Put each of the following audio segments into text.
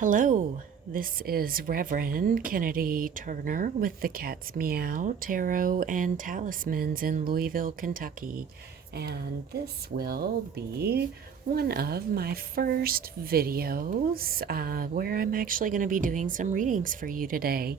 Hello, this is Reverend Kennedy Turner with the Cat's Meow Tarot and Talismans in Louisville, Kentucky. And this will be one of my first videos where I'm actually going to be doing some readings for you today.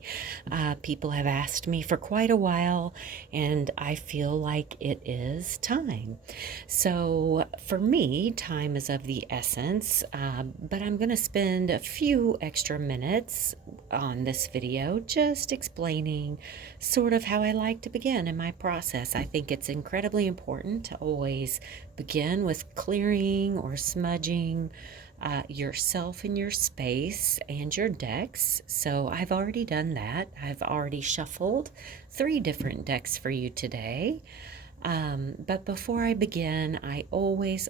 People have asked me for quite a while, and I feel like it is time. So, for me, time is of the essence, but I'm going to spend a few extra minutes on this video just explaining sort of how I like to begin in my process. I think it's incredibly important to always begin with clearing or smudging yourself and your space and your decks. So I've already done that. I've already shuffled 3 different decks for you today. But before I begin, I always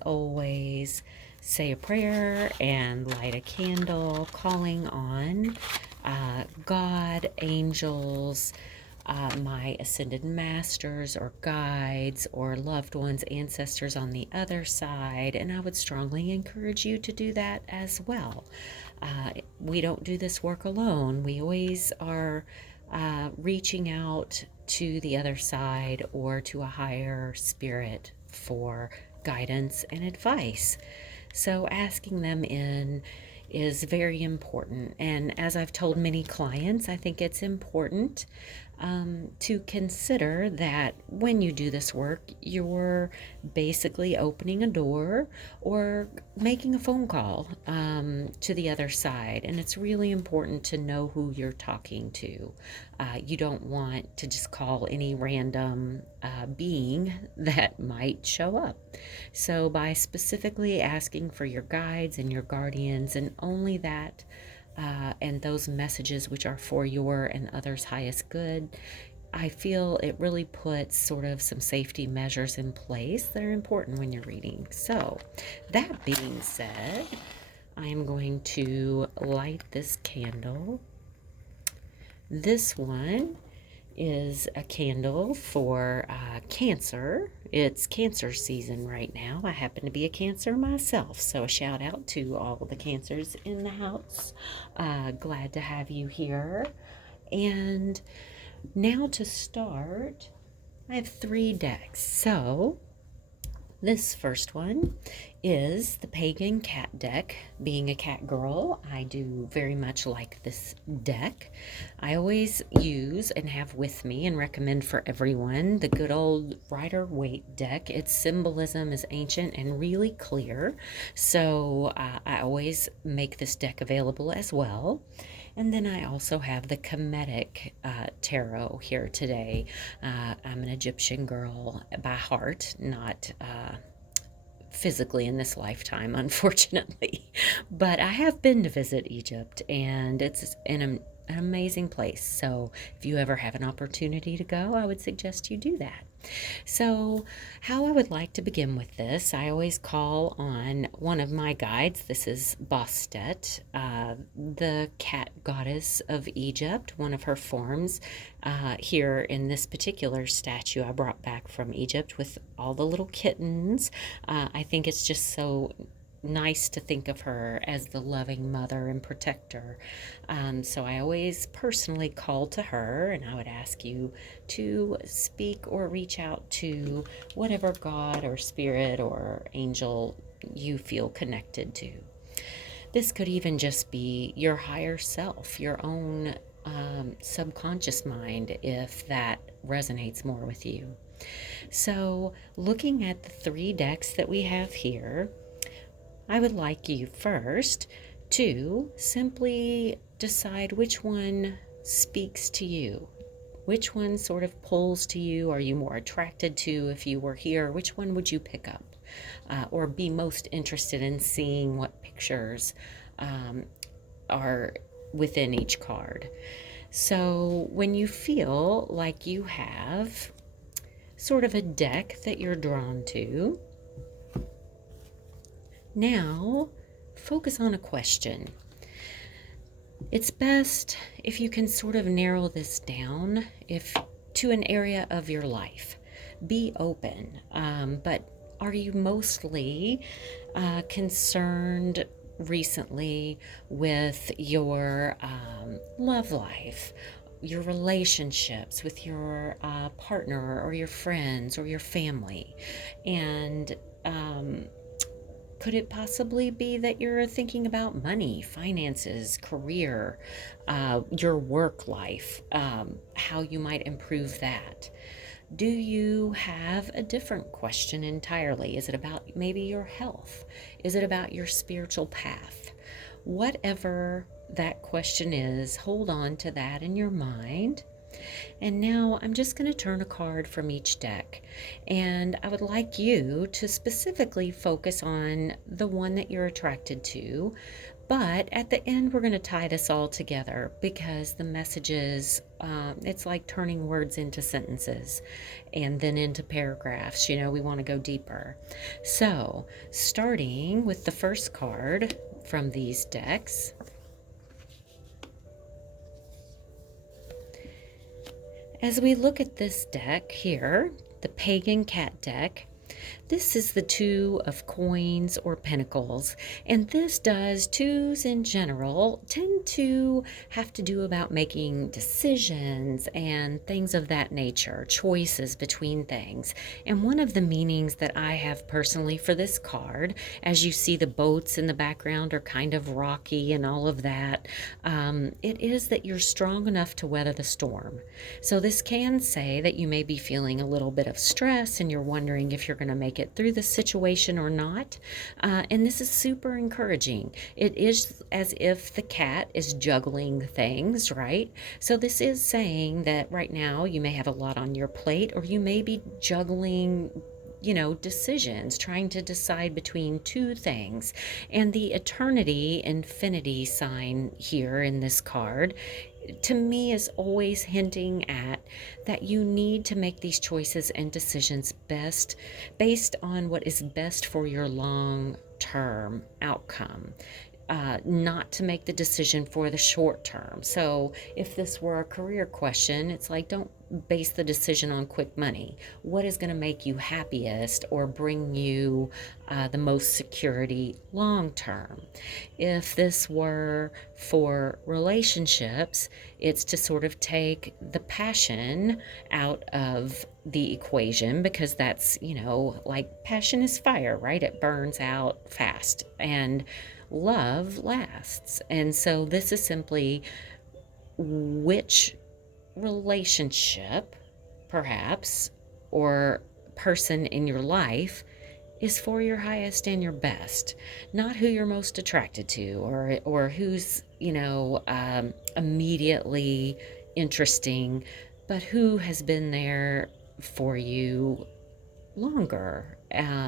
say a prayer and light a candle, calling on God, angels, my ascended masters or guides or loved ones, ancestors on the other side, and I would strongly encourage you to do that as well. We don't do this work alone. We always are reaching out to the other side or to a higher spirit for guidance and advice. So asking them in is very important. And as I've told many clients, I think it's important to consider that when you do this work, you're basically opening a door or making a phone call to the other side. And it's really important to know who you're talking to. You don't want to just call any random being that might show up. So, by specifically asking for your guides and your guardians, and only that, and those messages which are for your and others' highest good, I feel it really puts sort of some safety measures in place that are important when you're reading. So, that being said, I am going to light this candle. This one is a candle for Cancer. It's Cancer season right now. I happen to be a Cancer myself, so a shout out to all the Cancers in the house. Glad to have you here. And now to start, I have 3 decks. So this first one is the Pagan Cat deck. Being a cat girl, I do very much like this deck. I always use and have with me and recommend for everyone the good old Rider-Waite deck. Its symbolism is ancient and really clear, so I always make this deck available as well. And then I also have the Kemetic tarot here today. I'm an Egyptian girl by heart, not physically in this lifetime, unfortunately. But I have been to visit Egypt, and it's an amazing place. So if you ever have an opportunity to go, I would suggest you do that. So, how I would like to begin with this, I always call on one of my guides. This is Bastet, the cat goddess of Egypt, one of her forms. Here in this particular statue I brought back from Egypt with all the little kittens. I think it's just so nice to think of her as the loving mother and protector. So I always personally call to her, and I would ask you to speak or reach out to whatever God or spirit or angel you feel connected to. This could even just be your higher self, your own subconscious mind, if that resonates more with you. So, looking at the 3 decks that we have here, I would like you first to simply decide which one speaks to you. Which one sort of pulls to you? Are you more attracted to if you were here? Which one would you pick up? Or be most interested in seeing what pictures are within each card? So when you feel like you have sort of a deck that you're drawn to, now focus on a question. It's best if you can sort of narrow this down to an area of your life. Be open, but are you mostly concerned recently with your love life, your relationships with your partner or your friends or your family. And could it possibly be that you're thinking about money, finances, career, your work life, how you might improve that? Do you have a different question entirely? Is it about maybe your health? Is it about your spiritual path? Whatever that question is, hold on to that in your mind. And now I'm just going to turn a card from each deck. And I would like you to specifically focus on the one that you're attracted to. But at the end, we're going to tie this all together because the messages, it's like turning words into sentences and then into paragraphs. You know, we want to go deeper. So, starting with the first card from these decks. As we look at this deck here, the Pagan Cat deck, this is the Two of Coins or Pentacles, and this does, twos in general tend to have to do about making decisions and things of that nature, choices between things. And one of the meanings that I have personally for this card, as you see the boats in the background are kind of rocky and all of that, it is that you're strong enough to weather the storm. So this can say that you may be feeling a little bit of stress and you're wondering if you're going to make it through the situation or not. And this is super encouraging. It is as if the cat is juggling things, right? So this is saying that right now you may have a lot on your plate, or you may be juggling, you know, decisions, trying to decide between two things. And the eternity infinity sign here in this card, to me, is always hinting at that you need to make these choices and decisions based on what is best for your long term outcome. Not to make the decision for the short term. So if this were a career question, it's like, don't base the decision on quick money. What is going to make you happiest or bring you the most security long term? If this were for relationships, it's to sort of take the passion out of the equation, because that's, you know, like passion is fire, right? It burns out fast. And love lasts. And so this is simply which relationship, perhaps, or person in your life is for your highest and your best, not who you're most attracted to, or who's, you know, immediately interesting, but who has been there for you longer,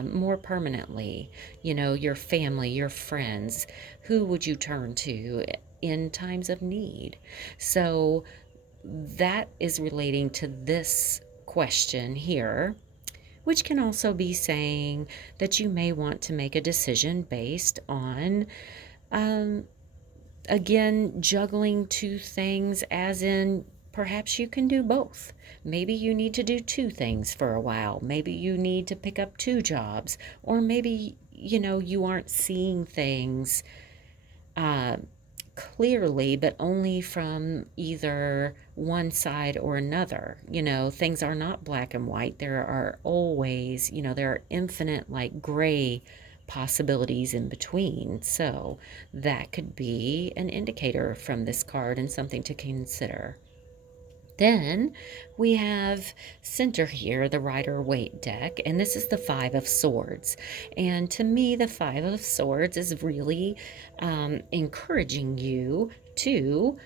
more permanently. You know, your family, your friends. Who would you turn to in times of need? So that is relating to this question here, which can also be saying that you may want to make a decision based on, again, juggling two things, as in perhaps you can do both. Maybe you need to do two things for a while. Maybe you need to pick up two jobs. Or maybe, you know, you aren't seeing things clearly, but only from either one side or another. You know, things are not black and white. There are always, you know, there are infinite, like, gray possibilities in between. So that could be an indicator from this card and something to consider. Then we have center here, the Rider-Waite deck, and this is the Five of Swords. And to me, the Five of Swords is really encouraging you to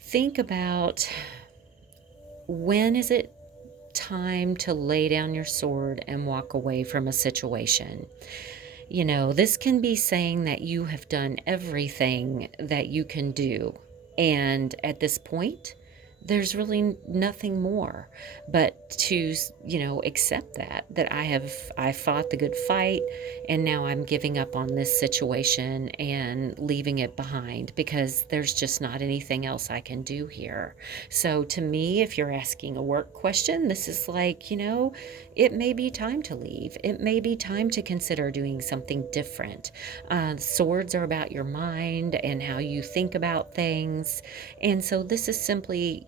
think about, when is it time to lay down your sword and walk away from a situation. You know, this can be saying that you have done everything that you can do. And at this point, there's really nothing more but to, accept that I fought the good fight, and now I'm giving up on this situation and leaving it behind because there's just not anything else I can do here. So to me, if you're asking a work question, this is like, it may be time to leave. It may be time to consider doing something different. Swords are about your mind and how you think about things. And so this is simply,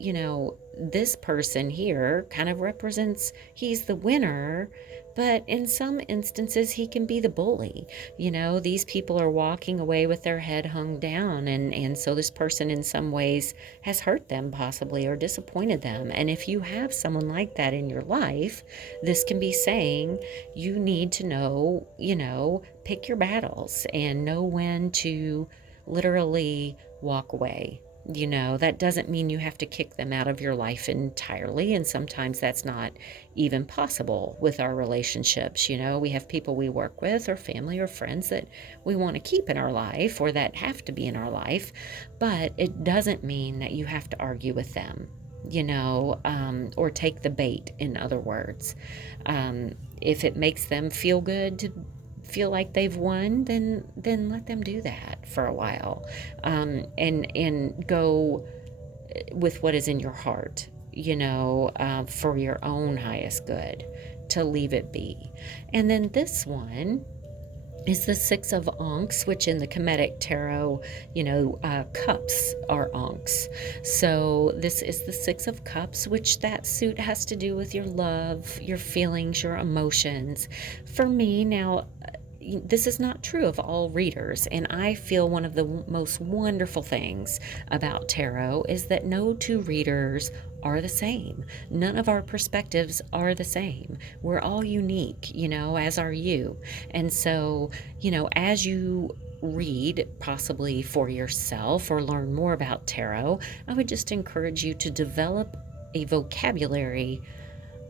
this person here kind of represents, he's the winner, but in some instances he can be the bully. These people are walking away with their head hung down, and so this person in some ways has hurt them possibly or disappointed them. And if you have someone like that in your life, this can be saying you need to know, pick your battles and know when to literally walk away. That doesn't mean you have to kick them out of your life entirely. And sometimes that's not even possible with our relationships. We have people we work with or family or friends that we want to keep in our life or that have to be in our life. But it doesn't mean that you have to argue with them, or take the bait, in other words. If it makes them feel good to feel like they've won, then let them do that for a while, and go with what is in your heart, for your own highest good, to leave it be. And then this one is the Six of Ankhs, which in the Kemetic Tarot, cups are Ankhs. So this is the Six of Cups, which that suit has to do with your love, your feelings, your emotions. For me now, this is not true of all readers, and I feel one of the most wonderful things about tarot is that no two readers are the same. None of our perspectives are the same. We're all unique, as are you. And so, as you read possibly for yourself or learn more about tarot, I would just encourage you to develop a vocabulary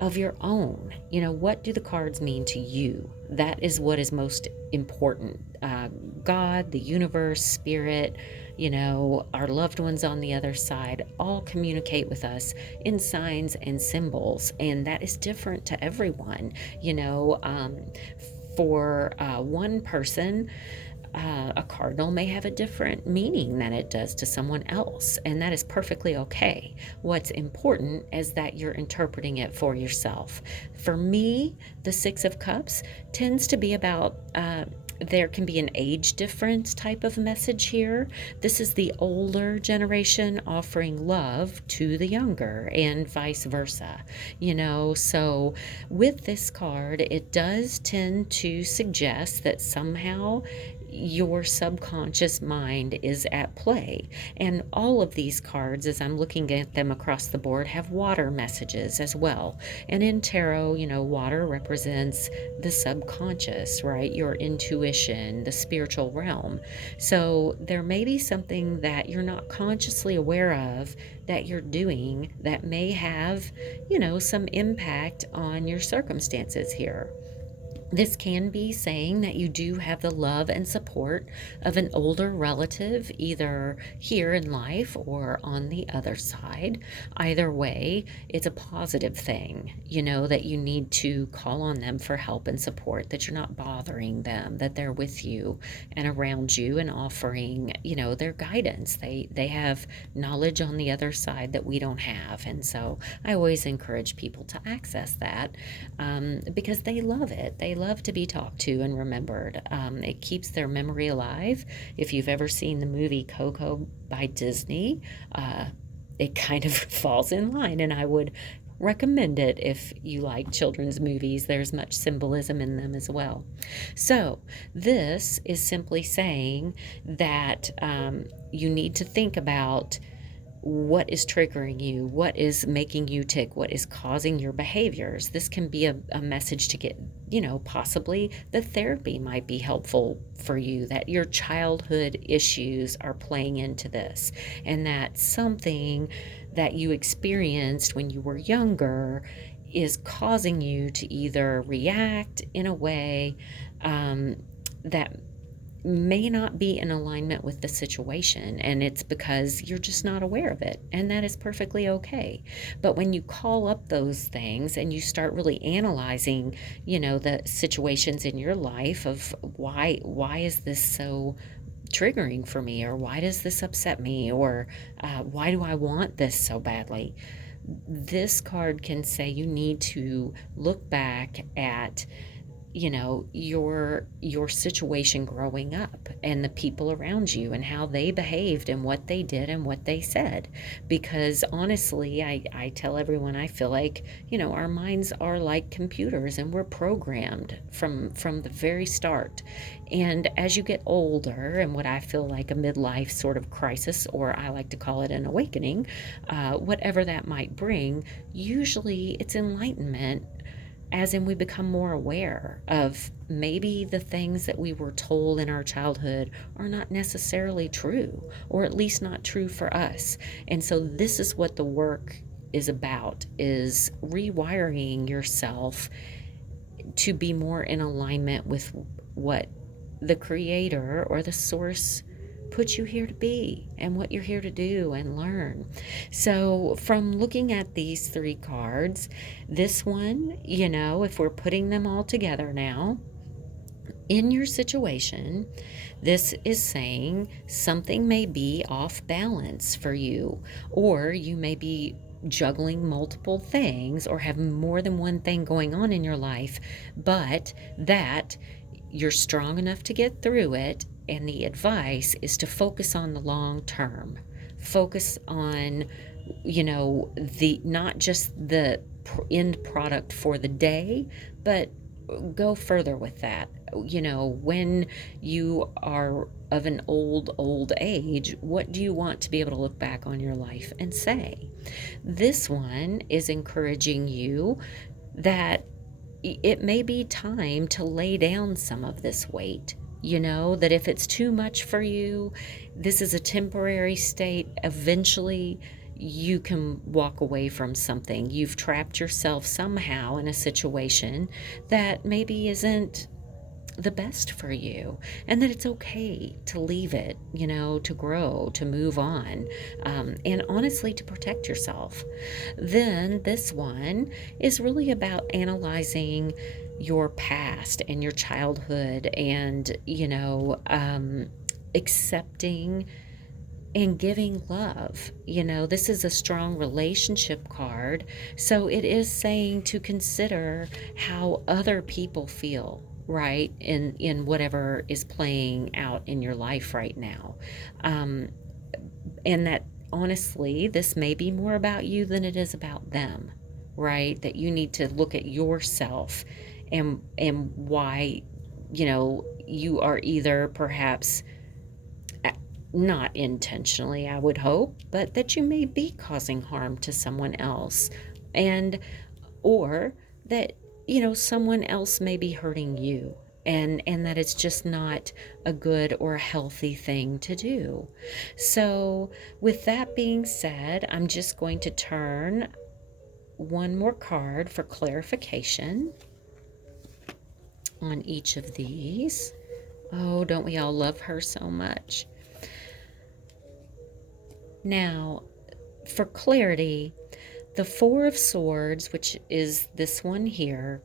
of your own. What do the cards mean to you? That is what is most important. God, the universe, spirit, our loved ones on the other side, all communicate with us in signs and symbols, and that is different to everyone. For one person, a cardinal may have a different meaning than it does to someone else, and that is perfectly okay. What's important is that you're interpreting it for yourself. For me, the Six of Cups tends to be about there can be an age difference type of message here. This is the older generation offering love to the younger, and vice versa. So with this card, it does tend to suggest that somehow your subconscious mind is at play. And all of these cards, as I'm looking at them across the board, have water messages as well. And in tarot, water represents the subconscious, right? Your intuition, the spiritual realm. So there may be something that you're not consciously aware of that you're doing that may have, some impact on your circumstances here. This can be saying that you do have the love and support of an older relative, either here in life or on the other side. Either way, it's a positive thing, that you need to call on them for help and support, that you're not bothering them, that they're with you and around you and offering, their guidance. They have knowledge on the other side that we don't have. And so I always encourage people to access that because they love it. They love to be talked to and remembered. It keeps their memory alive. If you've ever seen the movie Coco by Disney, it kind of falls in line, and I would recommend it if you like children's movies. There's much symbolism in them as well. So this is simply saying that you need to think about what is triggering you, what is making you tick, what is causing your behaviors. This can be a message to get, possibly the therapy might be helpful for you, that your childhood issues are playing into this, and that something that you experienced when you were younger is causing you to either react in a way that may not be in alignment with the situation, and it's because you're just not aware of it, and that is perfectly okay. But when you call up those things and you start really analyzing, the situations in your life of why is this so triggering for me, or why does this upset me, or why do I want this so badly, this card can say you need to look back at your situation growing up and the people around you and how they behaved and what they did and what they said. Because honestly, I tell everyone, I feel like our minds are like computers, and we're programmed from the very start. And as you get older, and what I feel like a midlife sort of crisis, or I like to call it an awakening, whatever that might bring, usually it's enlightenment, as in we become more aware of maybe the things that we were told in our childhood are not necessarily true, or at least not true for us. And so this is what the work is about, is rewiring yourself to be more in alignment with what the creator or the source put you here to be, and what you're here to do and learn. So from looking at these three cards, this one, if we're putting them all together now, in your situation, this is saying something may be off balance for you, or you may be juggling multiple things or have more than one thing going on in your life, but that you're strong enough to get through it. And the advice is to focus on the long term. Focus on, the not just the end product for the day, but go further with that. When you are of an old age, what do you want to be able to look back on your life and say? This one is encouraging you that it may be time to lay down some of this weight. That if it's too much for you, this is a temporary state. Eventually, you can walk away from something. You've trapped yourself somehow in a situation that maybe isn't the best for you, and that it's okay to leave it, to grow, to move on, and honestly to protect yourself. Then this one is really about analyzing your past and your childhood, and accepting and giving love. This is a strong relationship card, so it is saying to consider how other people feel, right, in whatever is playing out in your life right now. And that honestly, this may be more about you than it is about them, right? That you need to look at yourself and why you are either perhaps not intentionally, I would hope, but that you may be causing harm to someone else, and or that someone else may be hurting you, and that it's just not a good or a healthy thing to do. So with that being said, I'm just going to turn one more card for clarification on each of these. Oh, don't we all love her so much? Now, for clarity, the Four of Swords, which is this one here,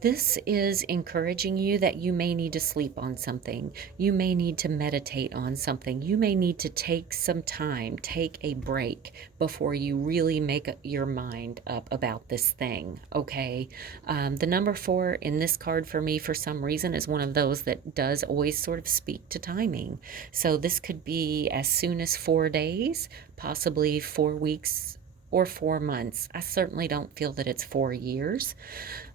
this is encouraging you that you may need to sleep on something. You may need to meditate on something. You may need to take some time, take a break before you really make your mind up about this thing, okay? The number 4 in this card for me, for some reason, is one of those that does always sort of speak to timing. So this could be as soon as 4 days, possibly 4 weeks, or 4 months. I certainly don't feel that it's 4 years.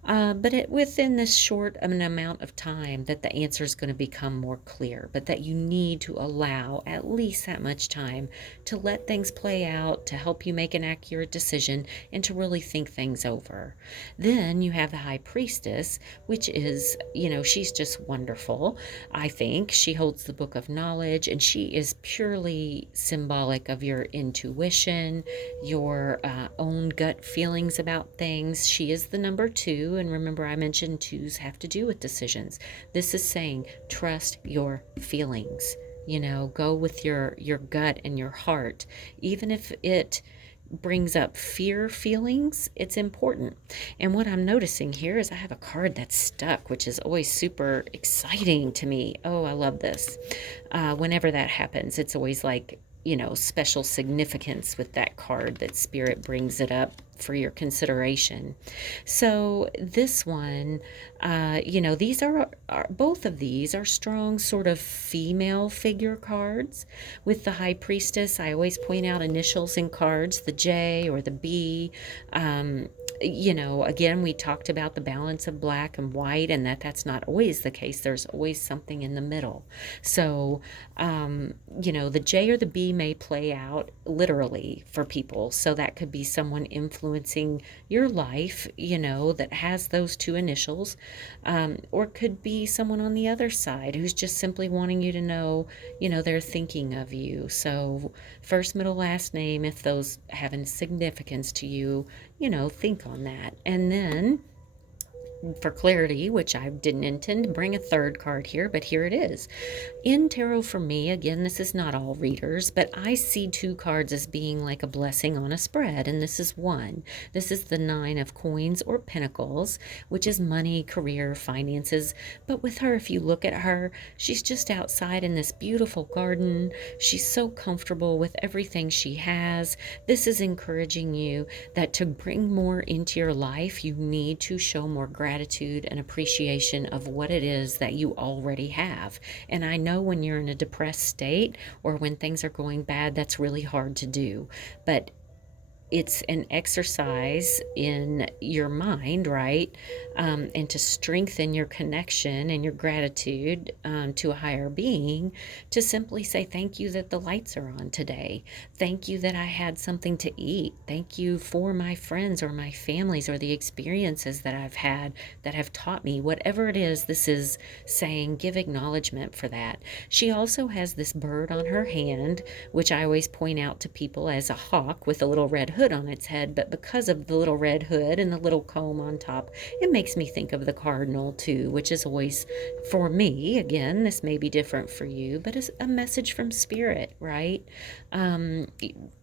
But within this short an amount of time, that the answer is going to become more clear, but that you need to allow at least that much time to let things play out, to help you make an accurate decision, and to really think things over. Then you have the High Priestess, which is, she's just wonderful. I think she holds the Book of Knowledge, and she is purely symbolic of your intuition, your own gut feelings about things. She is the number 2 2. And remember, I mentioned 2s have to do with decisions. This is saying trust your feelings. Go with your gut and your heart. Even if it brings up fear feelings, it's important. And what I'm noticing here is I have a card that's stuck, which is always super exciting to me. Oh, I love this. Whenever that happens, it's always like, special significance with that card that Spirit brings it up for your consideration. So this one, these are both of these are strong sort of female figure cards. With the High Priestess, I always point out initials in cards, the J or the B. Again, we talked about the balance of black and white, and that's not always the case. There's always something in the middle. So, the J or the B may play out literally for people. So that could be someone influencing your life, that has those two initials, or could be someone on the other side who's just simply wanting you to know, they're thinking of you. So first, middle, last name, if those have any significance to you, think on that. And then for clarity, which I didn't intend to bring a third card here, but here it is. In tarot for me, again, this is not all readers, but I see 2 cards as being like a blessing on a spread, and this is one. This is the 9 of coins or pentacles, which is money, career, finances. But with her, if you look at her, she's just outside in this beautiful garden. She's so comfortable with everything she has. This is encouraging you that to bring more into your life, you need to show more gratitude and appreciation of what it is that you already have. And I know when you're in a depressed state or when things are going bad, that's really hard to do. But it's an exercise in your mind, right? And to strengthen your connection and your gratitude to a higher being, to simply say, thank you that the lights are on today. Thank you that I had something to eat. Thank you for my friends or my families or the experiences that I've had that have taught me. Whatever it is, this is saying, give acknowledgement for that. She also has this bird on her hand, which I always point out to people as a hawk with a little red hood on its head, but because of the little red hood and the little comb on top, it makes me think of the cardinal too, which is always, for me, again, this may be different for you, but it's a message from Spirit, right?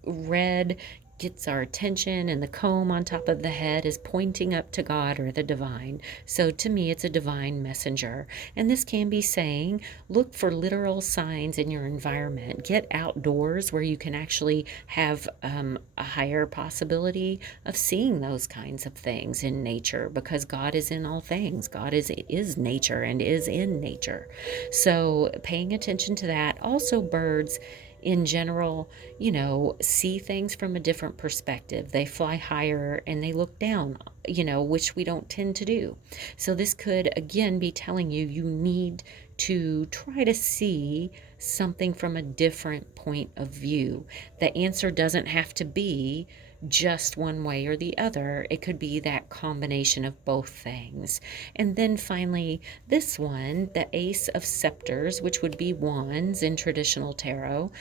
Red gets our attention, and the comb on top of the head is pointing up to God or the divine. So to me, it's a divine messenger. And this can be saying, look for literal signs in your environment. Get outdoors where you can actually have a higher possibility of seeing those kinds of things in nature, because God is in all things. God is nature and is in nature. So paying attention to that. Also, birds in general, see things from a different perspective. They fly higher and they look down, which we don't tend to do. So this could, again, be telling you need to try to see something from a different point of view. The answer doesn't have to be just one way or the other. It could be that combination of both things. And then finally, this one, the Ace of Scepters, which would be wands in traditional tarot.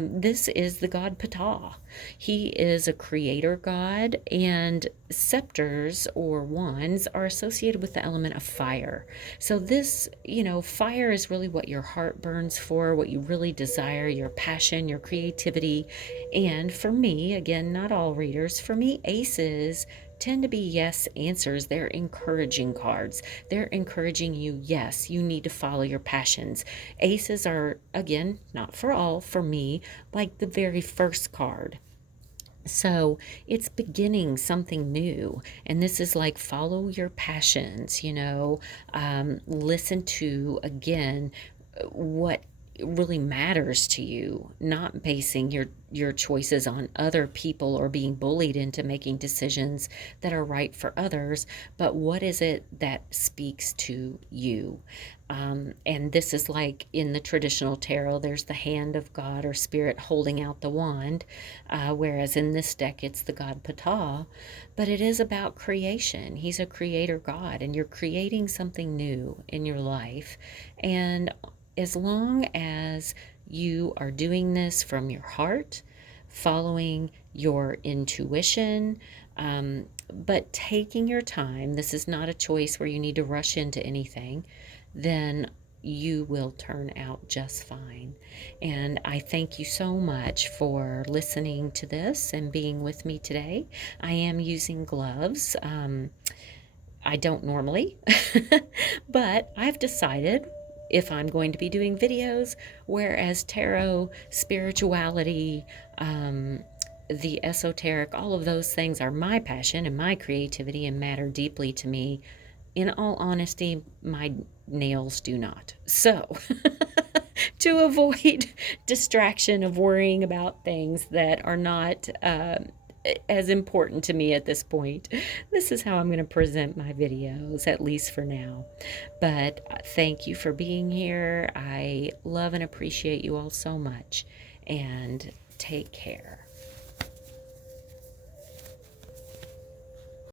This is the god Ptah. He is a creator god, and scepters or wands are associated with the element of fire. So this, fire is really what your heart burns for, what you really desire, your passion, your creativity. And for me, again, not all readers, for me, aces tend to be yes answers. They're encouraging cards. They're encouraging you, yes, you need to follow your passions. Aces are, again, not for all, for me, like the very first card. So it's beginning something new. And this is like follow your passions, listen to, again, what really matters to you, not basing your choices on other people or being bullied into making decisions that are right for others, but what is it that speaks to you? And this is like in the traditional tarot, there's the hand of God or Spirit holding out the wand, whereas in this deck it's the god Ptah. But it is about creation. He's a creator god, and you're creating something new in your life. And as long as you are doing this from your heart, following your intuition, But taking your time, this is not a choice where you need to rush into anything, then you will turn out just fine. And I thank you so much for listening to this and being with me today. I am using gloves. I don't normally, but I've decided if I'm going to be doing videos, whereas tarot, spirituality, the esoteric, all of those things are my passion and my creativity and matter deeply to me. In all honesty, my nails do not. So, to avoid distraction of worrying about things that are not as important to me at this point, this is how I'm going to present my videos, at least for now. But thank you for being here. I love and appreciate you all so much, and take care.